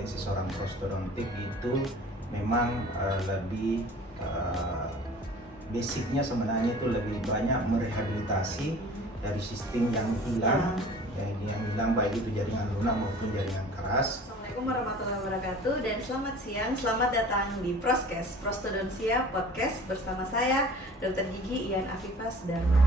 kompetensi seorang prostodontik itu memang lebih basicnya sebenarnya itu lebih banyak merehabilitasi dari sistem yang hilang, yang hilang baik itu jaringan lunak maupun jaringan keras. Assalamualaikum warahmatullahi wabarakatuh dan selamat siang, selamat datang di Proskes Prostodonsia Podcast bersama saya Dr. Gigi Ian Afifah Sudarma.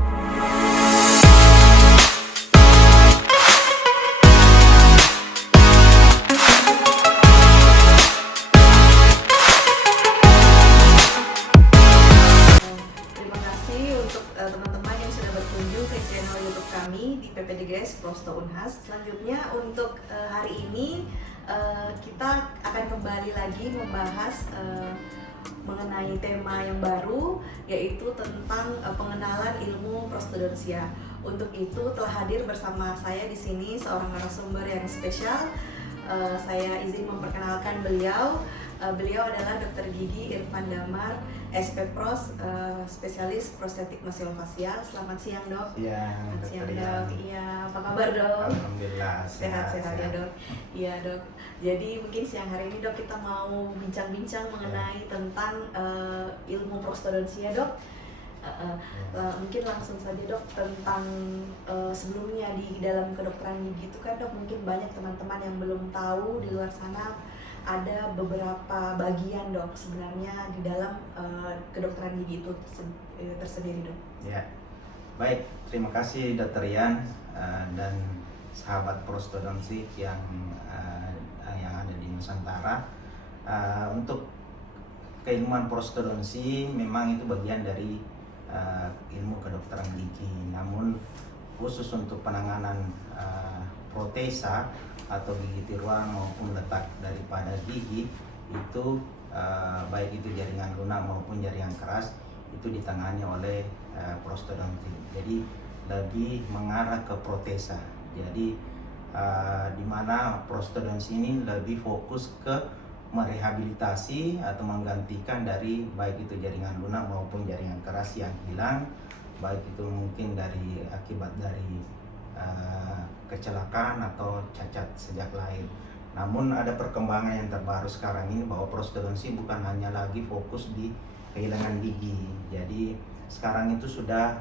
Terima kasih untuk teman-teman yang sudah berkunjung ke channel YouTube kami di PPDGS Prosto Unhas. Selanjutnya untuk hari ini kita akan kembali lagi membahas mengenai tema yang baru, yaitu tentang pengenalan ilmu prostodonsia. Untuk itu telah hadir bersama saya di sini seorang narasumber yang spesial. Saya izin memperkenalkan beliau. Beliau adalah Dr. Gigi Irfan Damar, SP Pros, spesialis prostetik maksilofacial. Selamat siang, Dok. Ya, Selamat siang, Dok. Iya, apa kabar, Dok? Alhamdulillah Sehat-sehat ya, Dok. Iya, Dok. Jadi mungkin siang hari ini, Dok, kita mau bincang-bincang mengenai tentang ilmu prostodonsia, Dok. Mungkin langsung saja, Dok, tentang sebelumnya di dalam kedokteran gigi itu kan, Dok, mungkin banyak teman-teman yang belum tahu di luar sana ada beberapa bagian, Dok, sebenarnya di dalam kedokteran gigi itu tersendiri, Dok. Ya, baik. Terima kasih Dr. Ian dan sahabat prostodontik yang ada di Nusantara. Untuk keilmuan prostodonsi memang itu bagian dari ilmu kedokteran gigi. Namun khusus untuk penanganan protesa atau gigi tiruan maupun letak daripada gigi itu baik itu jaringan lunak maupun jaringan keras itu ditangani oleh prostodontik. Jadi lebih mengarah ke protesa. Jadi di mana prostodonsi ini lebih fokus ke merehabilitasi atau menggantikan dari baik itu jaringan lunak maupun jaringan keras yang hilang, baik itu mungkin dari akibat dari kecelakaan atau cacat sejak lahir. Namun ada perkembangan yang terbaru sekarang ini bahwa prostodonsi bukan hanya lagi fokus di kehilangan gigi. Jadi sekarang itu sudah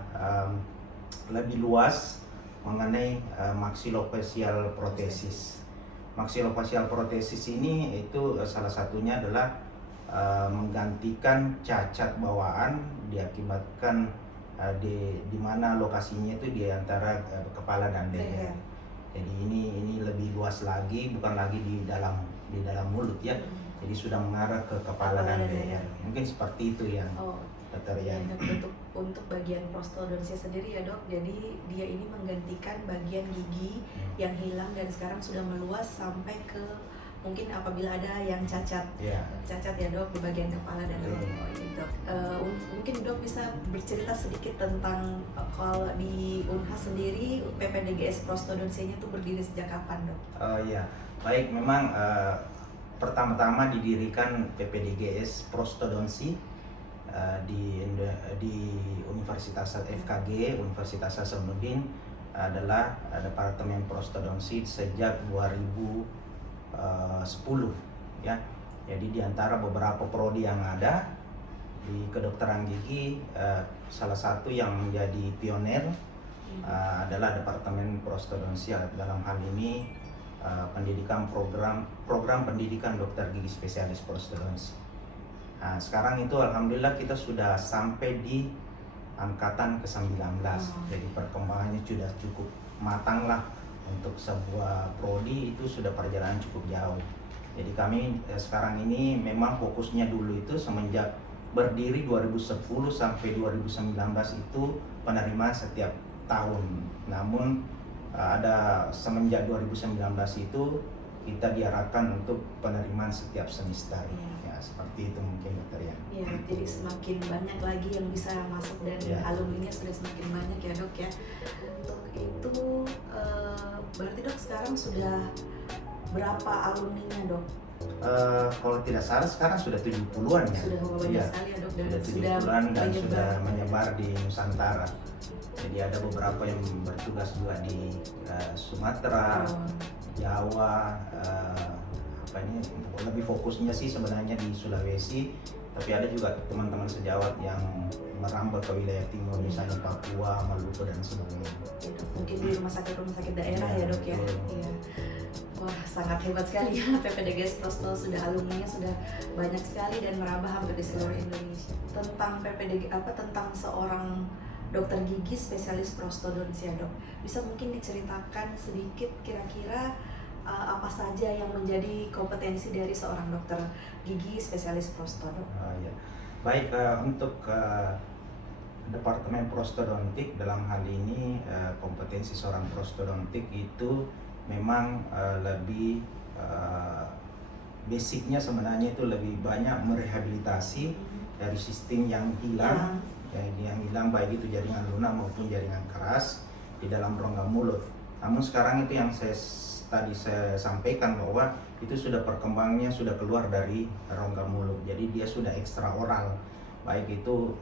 lebih luas mengenai maxillofacial protesis. Maxillofacial protesis ini itu salah satunya adalah menggantikan cacat bawaan diakibatkan di mana lokasinya itu di antara kepala dan leher. Jadi ini lebih luas lagi, bukan lagi di dalam mulut ya. Jadi sudah mengarah ke kepala dan leher. Mungkin seperti itu yang Dr. Ian. Untuk bagian prostodonsia sendiri ya, Dok. Jadi dia ini menggantikan bagian gigi yang hilang dan sekarang sudah meluas sampai ke mungkin apabila ada yang cacat ya, Dok, di bagian kepala dan leher. Dok, mungkin Dok bisa bercerita sedikit tentang kalau di Unhas sendiri PPDGS prostodonsianya itu berdiri sejak kapan, Dok? Ya, baik, memang pertama-tama didirikan PPDGS prostodonsi di Universitas FKG, Universitas Hasanuddin adalah Departemen Prostodonsi sejak 2010 ya. Jadi di antara beberapa prodi yang ada di kedokteran gigi, salah satu yang menjadi pionir adalah Departemen Prostodonsi. Dalam hal ini pendidikan program pendidikan dokter gigi spesialis prostodonsi. Nah, sekarang itu alhamdulillah kita sudah sampai di angkatan ke-19. Jadi perkembangannya sudah cukup matang lah. Untuk sebuah prodi itu sudah perjalanan cukup jauh. Jadi kami sekarang ini memang fokusnya dulu itu semenjak berdiri 2010 sampai 2019 itu penerimaan setiap tahun. Namun ada semenjak 2019 itu kita diarahkan untuk penerimaan setiap semester. Ya, seperti itu mungkin, Dokter ya. Iya, jadi semakin banyak lagi yang bisa masuk dan alumninya sudah semakin banyak ya, Dok ya. Untuk itu berarti, Dok, sekarang sudah berapa alumninya, Dok? Kalau tidak salah sekarang sudah 70-an ya. Sudah banyak sekali ya, Dok, dan sudah 70-an dan sudah menyebar di Nusantara. Jadi ada beberapa yang bertugas juga di Sumatera, Jawa, apa ini lebih fokusnya sih sebenarnya di Sulawesi, tapi ada juga teman-teman sejawat yang merambah ke wilayah timur, misalnya Papua, Maluku dan sebagainya. Ya, Dok. Mungkin di rumah sakit daerah ya Dok ya. Betul. Iya. Wah, sangat hebat sekali ya PPDGS Prosto, sudah alumninya sudah banyak sekali dan merambah hampir di seluruh Indonesia. Tentang tentang seorang dokter gigi spesialis prostodontia, Dok. Bisa mungkin diceritakan sedikit kira-kira apa saja yang menjadi kompetensi dari seorang dokter gigi spesialis prosto, Dok? Ya. Baik, untuk Departemen Prostodontik dalam hal ini kompetensi seorang prostodontik itu memang lebih basicnya sebenarnya itu lebih banyak merehabilitasi dari sistem yang hilang, yang hilang baik itu jaringan lunak maupun jaringan keras di dalam rongga mulut. Namun sekarang itu yang tadi saya sampaikan bahwa itu sudah perkembangannya sudah keluar dari rongga mulut, jadi dia sudah ekstraoral, baik itu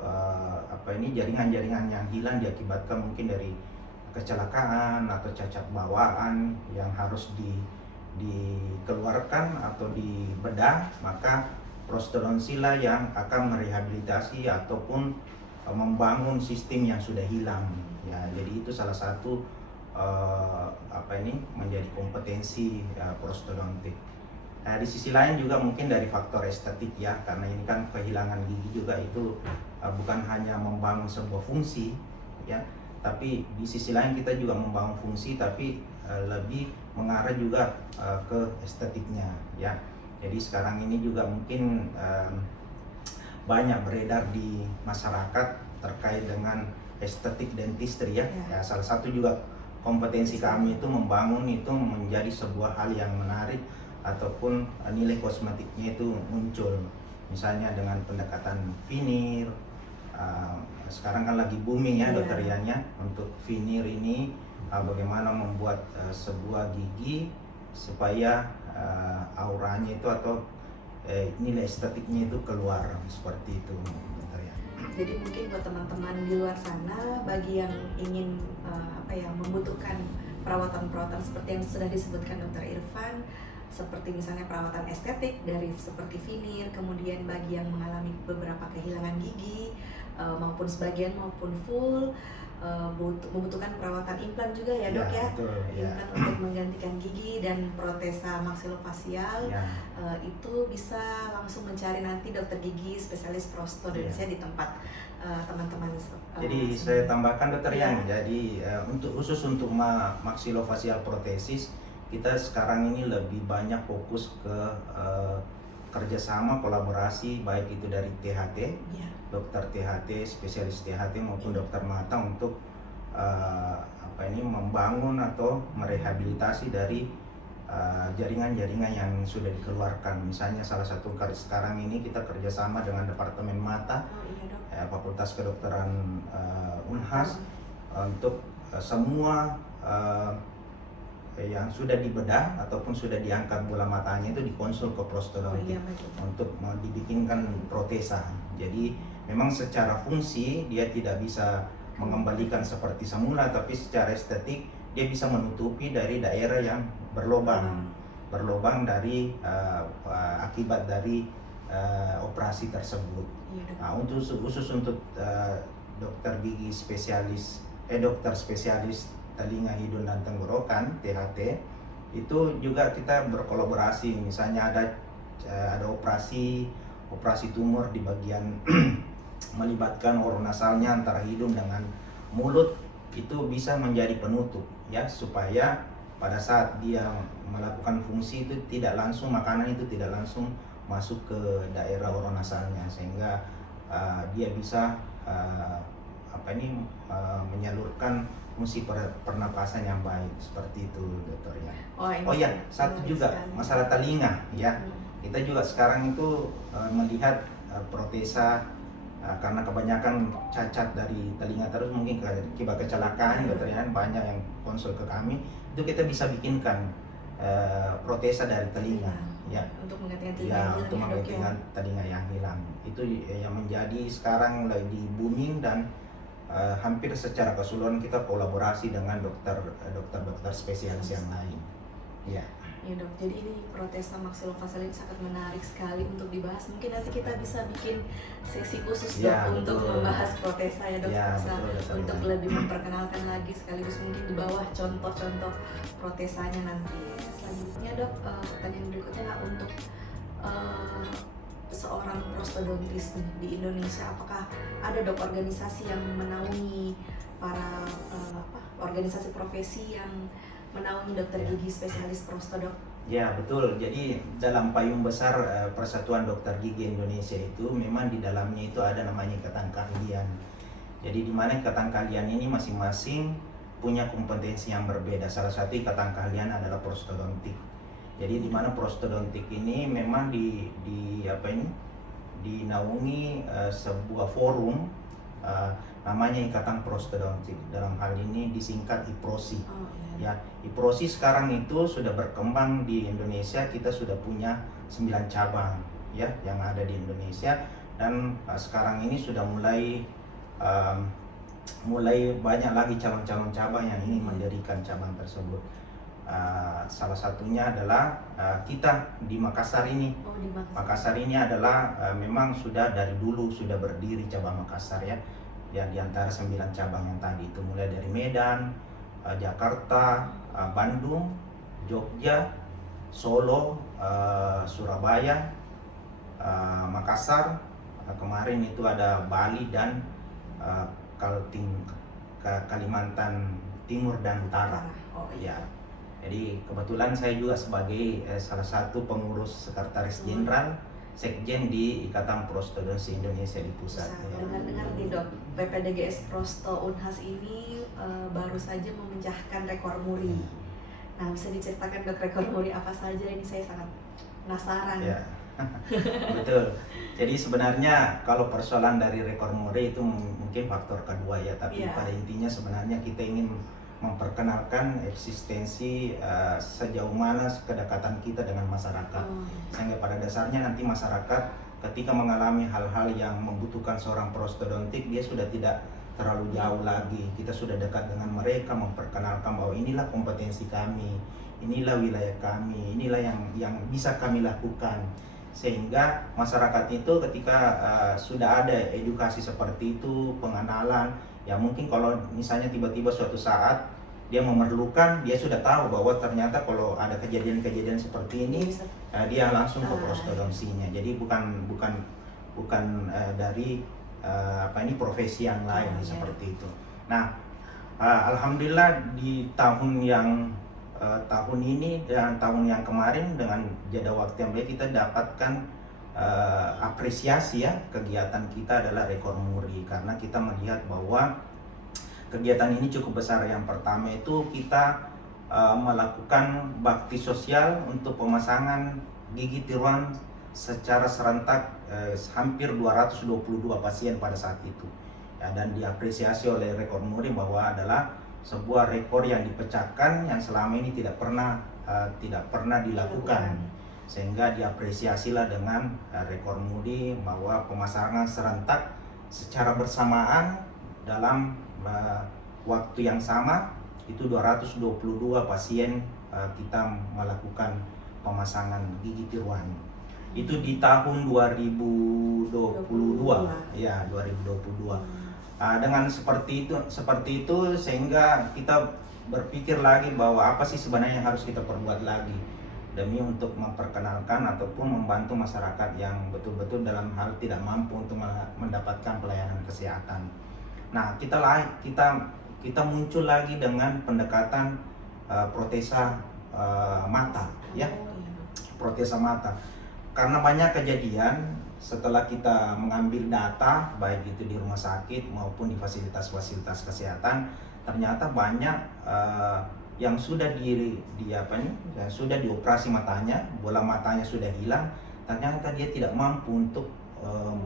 jaringan-jaringan yang hilang diakibatkan mungkin dari kecelakaan atau cacat bawaan yang harus dikeluarkan atau dibedah, maka prostodonsi lah yang akan merehabilitasi ataupun membangun sistem yang sudah hilang. Ya, jadi itu salah satu menjadi kompetensi prostodontik. Nah, di sisi lain juga mungkin dari faktor estetik ya, karena ini kan kehilangan gigi juga itu bukan hanya membangun sebuah fungsi ya, tapi di sisi lain kita juga membangun fungsi tapi lebih mengarah juga ke estetiknya ya. Jadi sekarang ini juga mungkin banyak beredar di masyarakat terkait dengan estetik dentistry ya. Ya, salah satu juga kompetensi kami itu membangun itu menjadi sebuah hal yang menarik ataupun nilai kosmetiknya itu muncul, misalnya dengan pendekatan veneer. Sekarang kan lagi booming ya dokter Yannya untuk veneer ini, bagaimana membuat sebuah gigi supaya auranya itu atau nilai estetiknya itu keluar seperti itu dokter ya. Jadi mungkin buat teman-teman di luar sana bagi yang ingin membutuhkan perawatan-perawatan seperti yang sudah disebutkan Dokter Irfan, seperti misalnya perawatan estetik dari seperti veneer, kemudian bagi yang mengalami beberapa kehilangan gigi maupun sebagian maupun full, membutuhkan perawatan implan juga ya Dok ya, Betul, implan untuk menggantikan gigi dan protesa maksilofasial itu bisa langsung mencari nanti dokter gigi spesialis prostodontia di tempat teman-teman. Jadi saya tambahkan dokter Yan, jadi khusus untuk maksilofasial protesis kita sekarang ini lebih banyak fokus ke kerjasama kolaborasi baik itu dari THT, dokter THT, spesialis THT maupun dokter mata untuk membangun atau merehabilitasi dari jaringan-jaringan yang sudah dikeluarkan. Misalnya salah satu sekarang ini kita kerjasama dengan Departemen Mata, Fakultas Kedokteran Unhas untuk semua yang sudah dibedah ataupun sudah diangkat bola matanya itu dikonsul ke prostodontik untuk dibikinkan protesa. Jadi memang secara fungsi dia tidak bisa mengembalikan seperti semula, tapi secara estetik dia bisa menutupi dari daerah yang berlubang dari akibat dari operasi tersebut. Nah, khusus untuk dokter gigi spesialis dokter spesialis telinga, hidung dan tenggorokan THT itu juga kita berkolaborasi, misalnya ada operasi tumor di bagian melibatkan oronasalnya antara hidung dengan mulut, itu bisa menjadi penutup ya, supaya pada saat dia melakukan fungsi itu tidak langsung makanan itu tidak langsung masuk ke daerah oronasalnya, sehingga dia bisa menyalurkan fungsi pernapasan yang baik, seperti itu dokter ya. Oh ya, satu juga masalah telinga ya. Kita juga sekarang itu melihat protesa karena kebanyakan cacat dari telinga terus mungkin akibat kecelakaan dokter ya, banyak yang konsul ke kami, itu kita bisa bikinkan protesa dari telinga ya, untuk menggantikan telinga yang hilang. Itu yang menjadi sekarang lagi booming dan hampir secara keseluruhan kita kolaborasi dengan dokter spesialis yang lain. Ya. Ya dok, jadi ini protesa maksilofasial ini sangat menarik sekali untuk dibahas. Mungkin nanti kita bisa bikin sesi khusus dok Ya, untuk betul. membahas protesa ya dok, Ya, bisa betul, untuk betul. lebih memperkenalkan lagi sekaligus mungkin di bawah contoh-contoh protesanya nanti. Selanjutnya dok, pertanyaan berikutnya Kak, untuk eh, seorang prostodontis nih di Indonesia, apakah ada dok organisasi yang menaungi para organisasi profesi yang menaungi dokter gigi spesialis prostodok? Ya betul, jadi dalam payung besar Persatuan Dokter Gigi Indonesia itu memang di dalamnya itu ada namanya ikatan keahlian. Jadi di mana ikatan keahlian ini masing-masing punya kompetensi yang berbeda. Salah satu ikatan keahlian adalah prostodontik. Jadi di mana prostodontik ini memang dinaungi sebuah forum namanya Ikatan Prostodontik. Dalam hal ini disingkat IPROSI. Oh, Ya, IPROSI sekarang itu sudah berkembang di Indonesia. Kita sudah punya 9 cabang ya yang ada di Indonesia, dan sekarang ini sudah mulai banyak lagi calon-calon cabang yang ingin mendirikan cabang tersebut. Salah satunya adalah kita di Makassar ini. Oh, di Makassar. Makassar ini adalah memang sudah dari dulu sudah berdiri cabang Makassar ya. Ya, di antara 9 cabang yang tadi itu mulai dari Medan, Jakarta, Bandung, Jogja, Solo, Surabaya, Makassar, kemarin itu ada Bali dan Kalimantan Timur dan Utara. Oh Ya. Jadi kebetulan saya juga sebagai salah satu pengurus sekretaris jenderal Sekjen di Ikatan Prostodonsi Indonesia di pusat. Ya. Dengar-dengar nih dok, PPDGS Prosto Unhas ini baru saja memecahkan rekor muri. Nah, bisa diceritakan dok rekor muri apa saja? Ini saya sangat penasaran. Ya. Betul. Jadi sebenarnya kalau persoalan dari rekor muri itu mungkin faktor kedua ya, tapi pada intinya sebenarnya kita ingin memperkenalkan eksistensi sejauh mana kedekatan kita dengan masyarakat, sehingga pada dasarnya nanti masyarakat ketika mengalami hal-hal yang membutuhkan seorang prostodontik, dia sudah tidak terlalu jauh lagi. Kita sudah dekat dengan mereka, memperkenalkan bahwa inilah kompetensi kami, inilah wilayah kami, inilah yang bisa kami lakukan, sehingga masyarakat itu ketika sudah ada edukasi seperti itu, pengenalan. Ya mungkin kalau misalnya tiba-tiba suatu saat dia memerlukan, dia sudah tahu bahwa ternyata kalau ada kejadian-kejadian seperti ini, dia langsung ke prostodonsinya. Jadi bukan dari profesi yang lain seperti itu. Nah, alhamdulillah di tahun ini dan tahun yang kemarin dengan jeda waktu yang baik kita dapatkan apresiasi ya. Kegiatan kita adalah rekor muri karena kita melihat bahwa kegiatan ini cukup besar. Yang pertama itu kita melakukan bakti sosial untuk pemasangan gigi tiruan secara serentak hampir 222 pasien pada saat itu ya, dan diapresiasi oleh rekor muri bahwa adalah sebuah rekor yang dipecahkan yang selama ini tidak pernah dilakukan, sehingga diapresiasilah dengan rekor muri bahwa pemasangan serentak secara bersamaan dalam waktu yang sama itu 222 pasien kita melakukan pemasangan gigi tiruan. Itu di tahun 2022 ya, 2022. Dengan seperti itu sehingga kita berpikir lagi bahwa apa sih sebenarnya yang harus kita perbuat lagi demi untuk memperkenalkan ataupun membantu masyarakat yang betul-betul dalam hal tidak mampu untuk mendapatkan pelayanan kesehatan. Nah, kita muncul lagi dengan pendekatan protesa mata ya. Protesa mata. Karena banyak kejadian setelah kita mengambil data baik itu di rumah sakit maupun di fasilitas-fasilitas kesehatan, ternyata banyak yang sudah sudah dioperasi matanya, bola matanya sudah hilang, ternyata dia tidak mampu untuk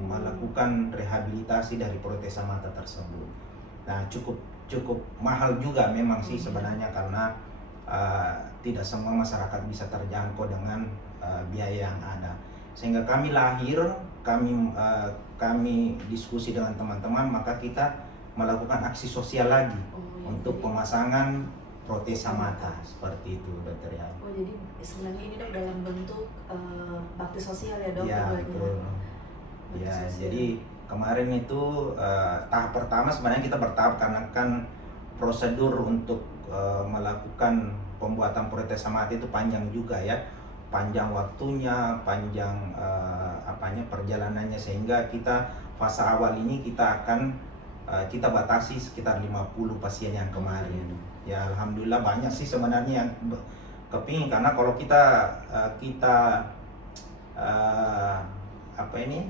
melakukan rehabilitasi dari protesa mata tersebut. Nah, cukup mahal juga memang sih sebenarnya, karena tidak semua masyarakat bisa terjangkau dengan biaya yang ada. Sehingga kami diskusi dengan teman-teman, maka kita melakukan aksi sosial lagi untuk pemasangan protesa mata seperti itu dokter ya. Oh jadi sebenarnya ini dok dalam bentuk bakti sosial ya dok? Ya keduanya? betul. Bakti Ya sosial. jadi kemarin itu tahap pertama sebenarnya kita bertahap karena kan prosedur untuk melakukan pembuatan protesa mata itu panjang juga ya, panjang waktunya, panjang perjalanannya, sehingga kita fase awal ini kita akan kita batasi sekitar 50 pasien yang kemarin. Ya alhamdulillah banyak sih sebenarnya yang kepingin, karena kalau kita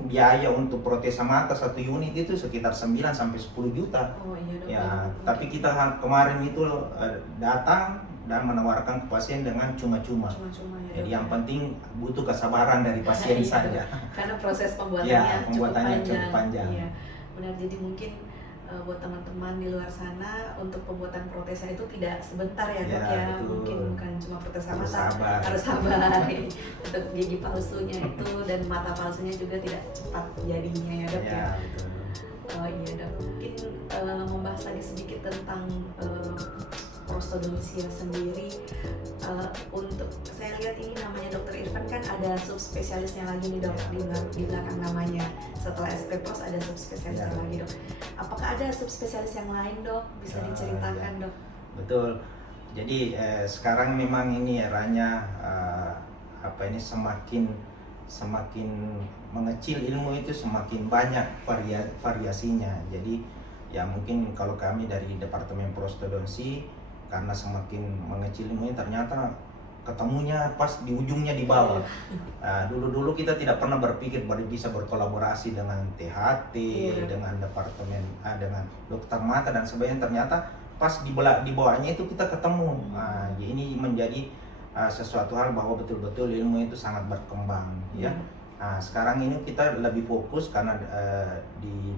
biaya untuk protesa mata satu unit itu sekitar 9 sampai 10 juta. Oh iya dok. Ya, tapi kita kemarin itu datang dan menawarkan ke pasien dengan cuma-cuma. Cuma-cuma ya. Jadi dok, yang ya. penting butuh kesabaran dari pasien Iya, saja. Karena proses pembuatannya, Ya, pembuatannya cukup panjang. Iya, benar. Jadi mungkin buat teman-teman di luar sana untuk pembuatan protesa itu tidak sebentar ya dok Ya, ya. betul. Mungkin bukan cuma protesa Harus mata, sabar. harus sabar. Untuk gigi palsunya itu dan mata palsunya juga tidak cepat jadinya ya dok ya. Ya, betul. Oh iya dok, mungkin membahas lagi sedikit tentang prostodontia sendiri. Untuk saya lihat ini namanya Dokter Irfan kan ada subspesialisnya lagi nih dok, di belakang namanya. Setelah SP Pros ada subspesialisnya Ya. lagi dok. Apakah ada subspesialis yang lain dok? Bisa diceritakan Ya. dok? Betul. Jadi sekarang memang ini eranya semakin mengecil ilmu itu semakin banyak variasinya. Jadi ya mungkin kalau kami dari Departemen Prostodonsi, karena semakin mengecil ilmunya ternyata ketemunya pas di ujungnya di bawah. Dulu kita tidak pernah berpikir bisa berkolaborasi dengan THT, dengan departemen, dengan dokter mata dan sebagainya. Ternyata pas di bawahnya itu kita ketemu. Ini menjadi sesuatu hal bahwa betul-betul ilmu itu sangat berkembang. Ya. Nah, sekarang ini kita lebih fokus karena di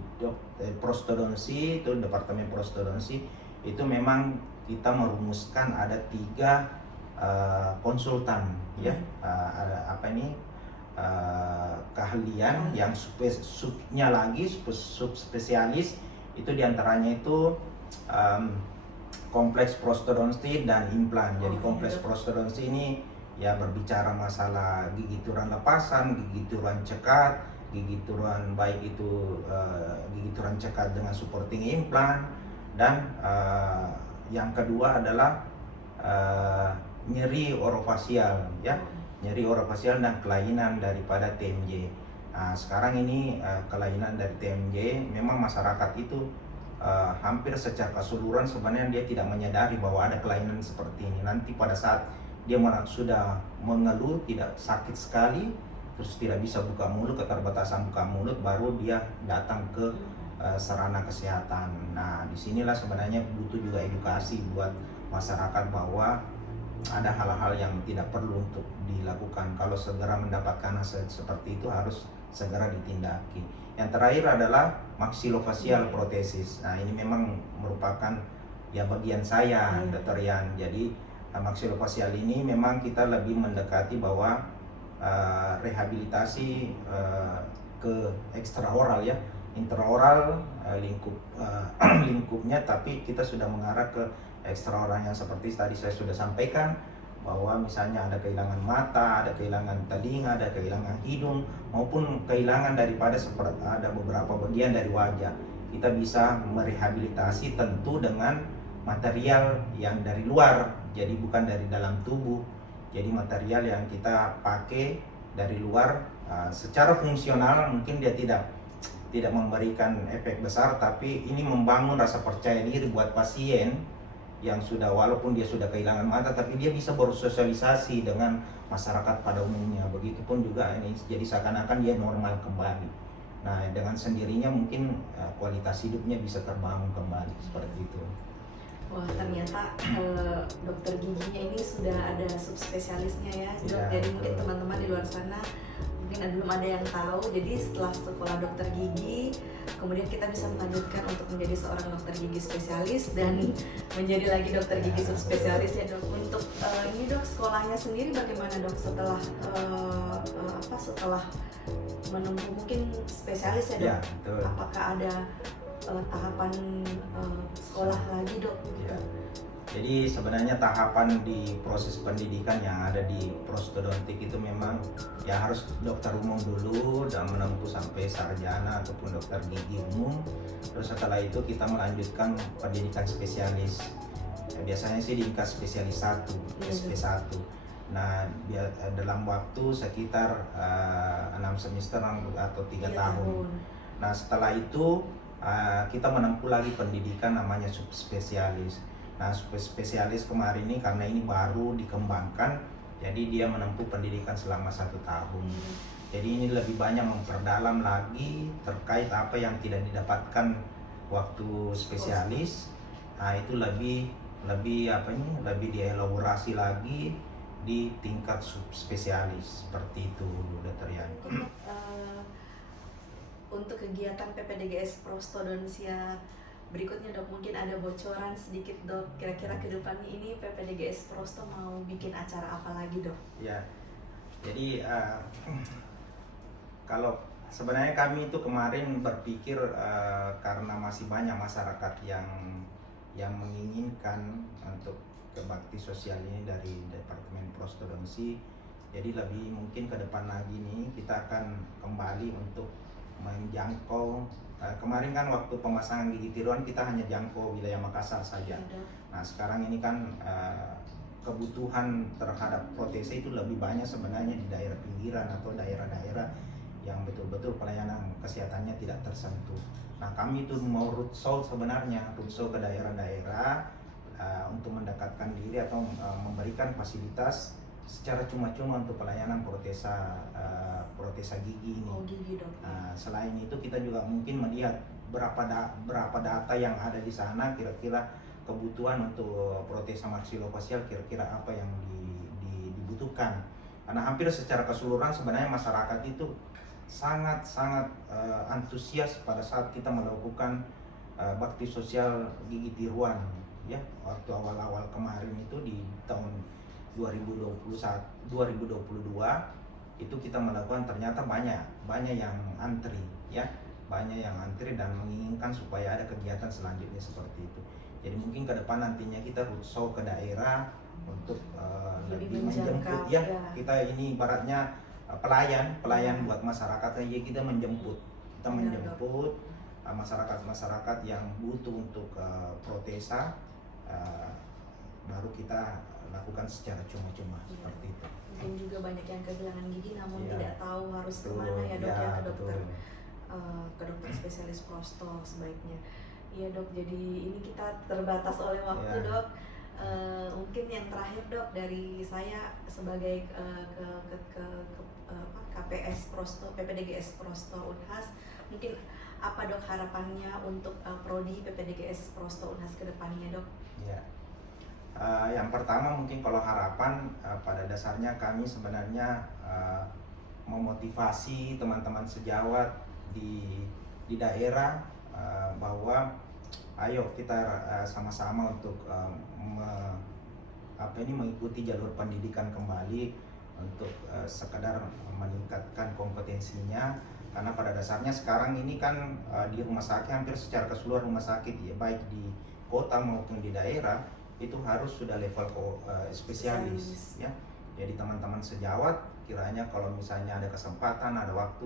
prostodonsi itu departemen prostodonsi itu memang kita merumuskan ada 3 konsultan ya, keahlian yang subnya lagi subspesialis itu diantaranya itu kompleks prostodonti dan implan. Jadi kompleks prostodonti ini ya berbicara masalah gigi tiruan lepasan, gigi tiruan cekat, gigi tiruan baik itu gigi tiruan cekat dengan supporting implan, dan yang kedua adalah nyeri orofasial ya, nyeri orofasial dan kelainan daripada TMJ. Sekarang ini kelainan dari TMJ memang masyarakat itu hampir secara keseluruhan sebenarnya dia tidak menyadari bahwa ada kelainan seperti ini. Nanti pada saat dia sudah mengeluh tidak sakit sekali, terus tidak bisa buka mulut, keterbatasan buka mulut, baru dia datang ke sarana kesehatan. Nah, disinilah sebenarnya butuh juga edukasi buat masyarakat bahwa ada hal-hal yang tidak perlu untuk dilakukan. Kalau segera mendapatkan hasil seperti itu harus segera ditindaki. Yang terakhir adalah maxillofacial protesis. Nah, ini memang merupakan ya bagian saya, Dr. Yan. Jadi maxillofacial ini memang kita lebih mendekati bahwa rehabilitasi ke ekstraoral ya, intraoral lingkupnya, tapi kita sudah mengarah ke ekstraoral yang seperti tadi saya sudah sampaikan, bahwa misalnya ada kehilangan mata, ada kehilangan telinga, ada kehilangan hidung, maupun kehilangan daripada ada beberapa bagian dari wajah. Kita bisa merehabilitasi tentu dengan material yang dari luar, jadi bukan dari dalam tubuh. Jadi material yang kita pakai dari luar secara fungsional mungkin dia tidak memberikan efek besar, tapi ini membangun rasa percaya diri buat pasien yang sudah, walaupun dia sudah kehilangan mata, tapi dia bisa bersosialisasi dengan masyarakat pada umumnya. Begitupun juga ini, jadi seakan-akan dia normal kembali. Nah, dengan sendirinya mungkin kualitas hidupnya bisa terbangun kembali seperti itu. Wah, ternyata dokter giginya ini sudah ada subspesialisnya ya, dok. Jadi mungkin teman-teman di luar sana mungkin belum ada yang tahu. Jadi setelah sekolah dokter gigi, kemudian kita bisa melanjutkan untuk menjadi seorang dokter gigi spesialis dan menjadi lagi dokter gigi subspesialis ya dok. Untuk ini dok, sekolahnya sendiri bagaimana dok setelah setelah menempuh mungkin spesialis ya dok? Ya, betul. Apakah ada tahapan sekolah lagi dok? Ya. Jadi sebenarnya tahapan di proses pendidikan yang ada di prostodontik itu memang ya harus dokter umum dulu dan menempuh sampai sarjana ataupun dokter gigi umum. Terus setelah itu kita melanjutkan pendidikan spesialis. Ya, biasanya sih diingkat spesialis 1, SP1. Nah, dalam waktu sekitar 6 semester atau 3 tahun. Nah, setelah itu kita menempuh lagi pendidikan namanya subspesialis. Nah, spesialis kemarin ini karena ini baru dikembangkan, jadi dia menempuh pendidikan selama 1 tahun. Jadi ini lebih banyak memperdalam lagi terkait apa yang tidak didapatkan waktu spesialis. Nah, itu lebih lebih dielaborasi lagi di tingkat subspesialis seperti itu, Dokter Yani. Untuk kegiatan PPDGS Prostodontia berikutnya Dok, mungkin ada bocoran sedikit Dok, kira-kira ke depannya ini PPDGS Prosto mau bikin acara apa lagi Dok? Ya, jadi kalau sebenarnya kami itu kemarin berpikir karena masih banyak masyarakat yang menginginkan untuk bakti sosial ini dari Departemen Prostodonsi, jadi lebih mungkin ke depan lagi nih kita akan kembali untuk menjangkau. Kemarin kan waktu pemasangan gigi tiruan kita hanya jangkau wilayah Makassar saja. Nah, sekarang ini kan kebutuhan terhadap protesa itu lebih banyak sebenarnya di daerah pinggiran atau daerah-daerah yang betul-betul pelayanan kesehatannya tidak tersentuh. Nah, kami itu mau roadshow sebenarnya, roadshow ke daerah-daerah untuk mendekatkan diri atau memberikan fasilitas secara cuma-cuma untuk pelayanan protesa gigi ini. Gigi Dok. Selain itu kita juga mungkin melihat berapa data yang ada di sana, kira-kira kebutuhan untuk protesa maksilofacial kira-kira apa yang dibutuhkan. Karena hampir secara keseluruhan sebenarnya masyarakat itu sangat antusias pada saat kita melakukan bakti sosial gigi tiruan, ya. Waktu awal-awal kemarin itu di tahun 2022 itu kita melakukan, ternyata banyak yang antri, ya, banyak yang antri dan menginginkan supaya ada kegiatan selanjutnya seperti itu. Jadi mungkin ke depan nantinya kita roadshow ke daerah untuk lebih menjemput, ya. Kita ini ibaratnya pelayan buat masyarakat, ya. Kita menjemput masyarakat yang butuh untuk protesa, baru kita lakukan secara cuma-cuma, seperti itu. Mungkin juga banyak yang kehilangan gigi namun tidak tahu harus kemana ya Dok, ya, ke dokter spesialis prosto sebaiknya. Iya Dok, jadi ini kita terbatas oleh waktu Dok. Mungkin yang terakhir Dok dari saya sebagai KPS Prosto, PPDGS Prosto Unhas, mungkin apa Dok harapannya untuk prodi PPDGS Prosto Unhas ke depannya Dok? Ya. Yang pertama mungkin kalau harapan pada dasarnya kami sebenarnya memotivasi teman-teman sejawat di daerah bahwa ayo kita sama-sama untuk mengikuti jalur pendidikan kembali untuk sekadar meningkatkan kompetensinya, karena pada dasarnya sekarang ini kan di rumah sakit hampir secara keseluruhan rumah sakit, ya, baik di kota maupun di daerah itu harus sudah level spesialis, ya. Jadi teman-teman sejawat kiranya kalau misalnya ada kesempatan, ada waktu,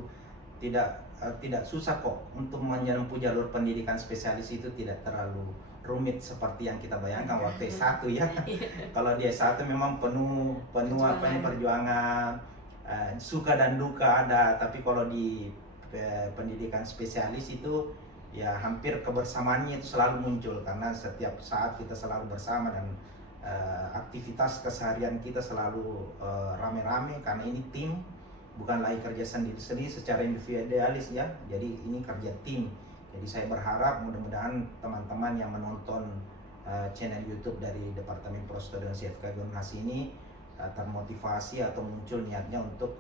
tidak susah kok untuk menempuh jalur pendidikan spesialis, itu tidak terlalu rumit seperti yang kita bayangkan waktu S1, ya. Kalau di S1 memang penuh perjuangan, suka dan duka ada, tapi kalau di pendidikan spesialis itu ya hampir kebersamaannya itu selalu muncul, karena setiap saat kita selalu bersama dan aktivitas keseharian kita selalu rame-rame, karena ini tim, bukan lagi kerja sendiri secara individualis, ya. Jadi ini kerja tim. Jadi saya berharap mudah-mudahan teman-teman yang menonton channel YouTube dari Departemen Prostodontia FKG Unhas ini termotivasi atau muncul niatnya untuk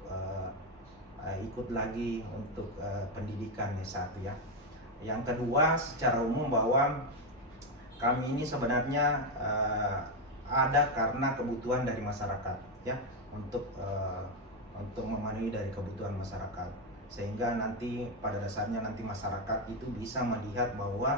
ikut lagi untuk pendidikan S1, ya. Yang kedua, secara umum bahwa kami ini sebenarnya ada karena kebutuhan dari masyarakat, ya, untuk memenuhi dari kebutuhan masyarakat, sehingga nanti pada dasarnya nanti masyarakat itu bisa melihat bahwa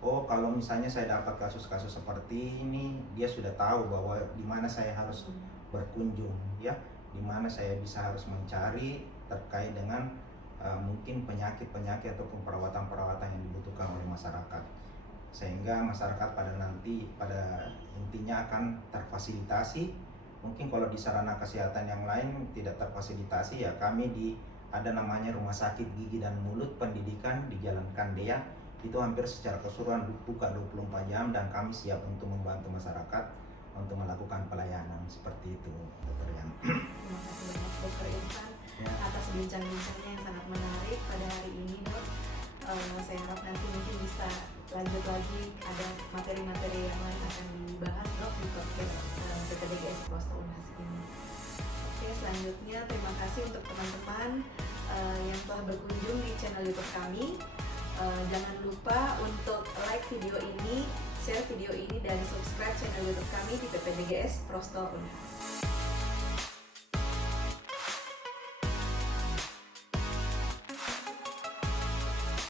oh kalau misalnya saya dapat kasus-kasus seperti ini, dia sudah tahu bahwa di mana saya harus berkunjung, ya, di mana saya bisa harus mencari terkait dengan mungkin penyakit-penyakit ataupun perawatan-perawatan yang dibutuhkan oleh masyarakat, sehingga masyarakat pada intinya akan terfasilitasi. Mungkin kalau di sarana kesehatan yang lain tidak terfasilitasi, ya kami ada namanya Rumah Sakit Gigi dan Mulut Pendidikan di Jalan Kandea, itu hampir secara keseluruhan buka 24 jam dan kami siap untuk membantu masyarakat untuk melakukan pelayanan seperti itu, Dr. Yan. Terima kasih banyak Dr. Irfan atas bincang-bincangnya yang sangat menarik pada hari ini, Dok. Saya harap nanti mungkin bisa lanjut lagi, ada materi-materi yang lain akan dibahas, Dok, di podcast PPDGS Prosto Unhas ini. Oke, selanjutnya terima kasih untuk teman-teman yang telah berkunjung di channel YouTube kami. Jangan lupa untuk like video ini, share video ini, dan subscribe channel YouTube kami di PPDGS Prosto Unhas.